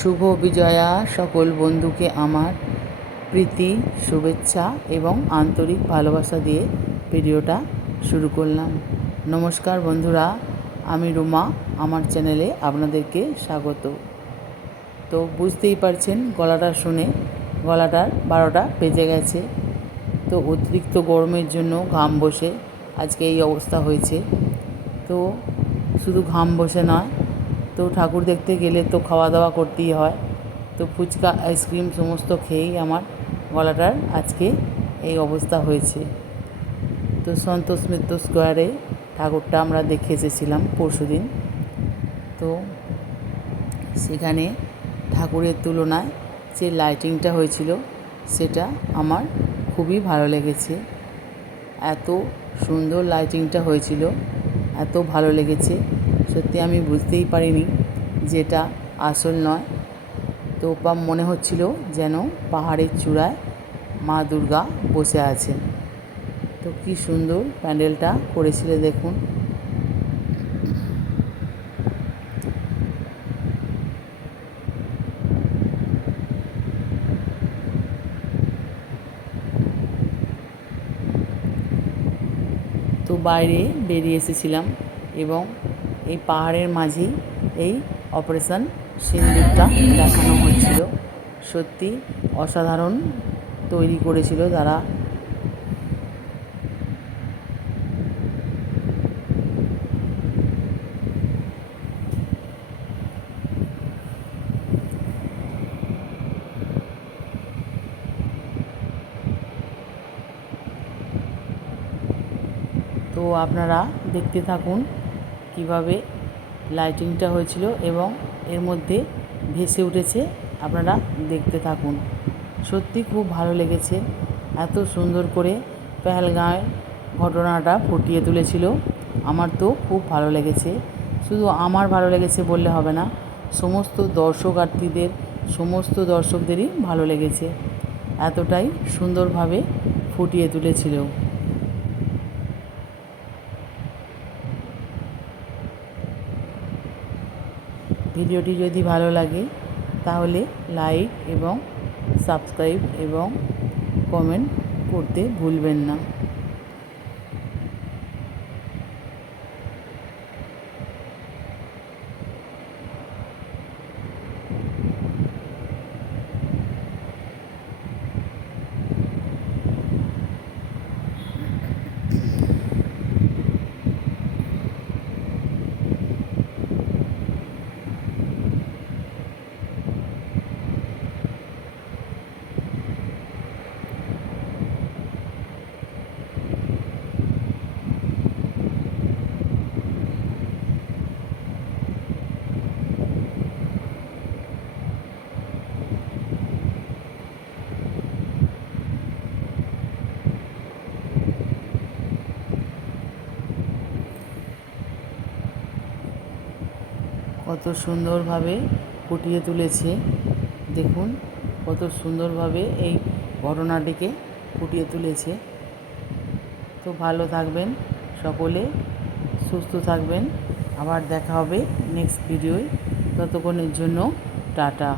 শুভ বিজয়া সকল বন্ধুকে আমার প্রীতি, শুভেচ্ছা এবং আন্তরিক ভালোবাসা দিয়ে ভিডিওটা শুরু করলাম। নমস্কার বন্ধুরা, আমি রুমা, আমার চ্যানেলে আপনাদেরকে স্বাগত। তো বুঝতেই পারছেন, গলাটা শুনে গলাটার বারোটা বেজে গেছে। তো অতিরিক্ত গরমের জন্য ঘাম বসে আজকে এই অবস্থা হয়েছে। তো শুধু ঘাম বসে নয় তো ঠাকুর দেখতে গেলে তো খাওয়া দাওয়া করতেই হয়। তো ফুচকা, আইসক্রিম সমস্ত খেয়েই আমার গলাটার আজকে এই অবস্থা হয়েছে। তো সন্তোষ মিত্র স্কোয়ারে ঠাকুরটা আমরা দেখে এসেছিলাম পরশু দিন। তো সেখানে ঠাকুরের তুলনায় যে লাইটিংটা হয়েছিল সেটা আমার খুবই ভালো লেগেছে। এত সুন্দর লাইটিংটা হয়েছিল, এত ভালো লেগেছে। সত্যি আমি বুঝতেই পারিনি যেটা আসল নয়। তো মনে হচ্ছিল যেন পাহাড়ের চূড়ায় মা দুর্গা বসে আছেন। তো কী সুন্দর প্যান্ডেলটা করেছিল দেখুন। তো বাইরে বেরিয়ে এসেছিলাম এবং এই পাহাড়ের মাঝেই এই অপারেশন সিন্দুরটা দেখানো হচ্ছিল সত্যি অসাধারণ তৈরি করেছিল তারা। তো আপনারা দেখতে থাকুন কীভাবে লাইটিংটা হয়েছিল এবং এর মধ্যে ভেসে উঠেছে আপনারা দেখতে থাকুন। সত্যি খুব ভালো লেগেছে। এত সুন্দর করে পেহেলগাঁয়ের ঘটনাটা ফুটিয়ে তুলেছিল। আমার তো খুব ভালো লেগেছে। শুধু আমার ভালো লেগেছে বললে হবে না, সমস্ত দর্শকার্থীদের, সমস্ত দর্শকদেরই ভালো লেগেছে। এতটাই সুন্দরভাবে ফুটিয়ে তুলেছিল। ভিডিওটি যদি ভালো লাগে তাহলে লাইক এবং সাবস্ক্রাইব এবং কমেন্ট করতে ভুলবেন না। কত সুন্দরভাবে ফুটিয়ে তুলেছে। দেখুন, কত সুন্দরভাবে এই ঘটনাটিকে ফুটিয়ে তুলেছে। তো ভালো থাকবেন সকলে, সুস্থ থাকবেন। আবার দেখা হবে নেক্সট ভিডিওয় ততক্ষণের জন্য টাটা।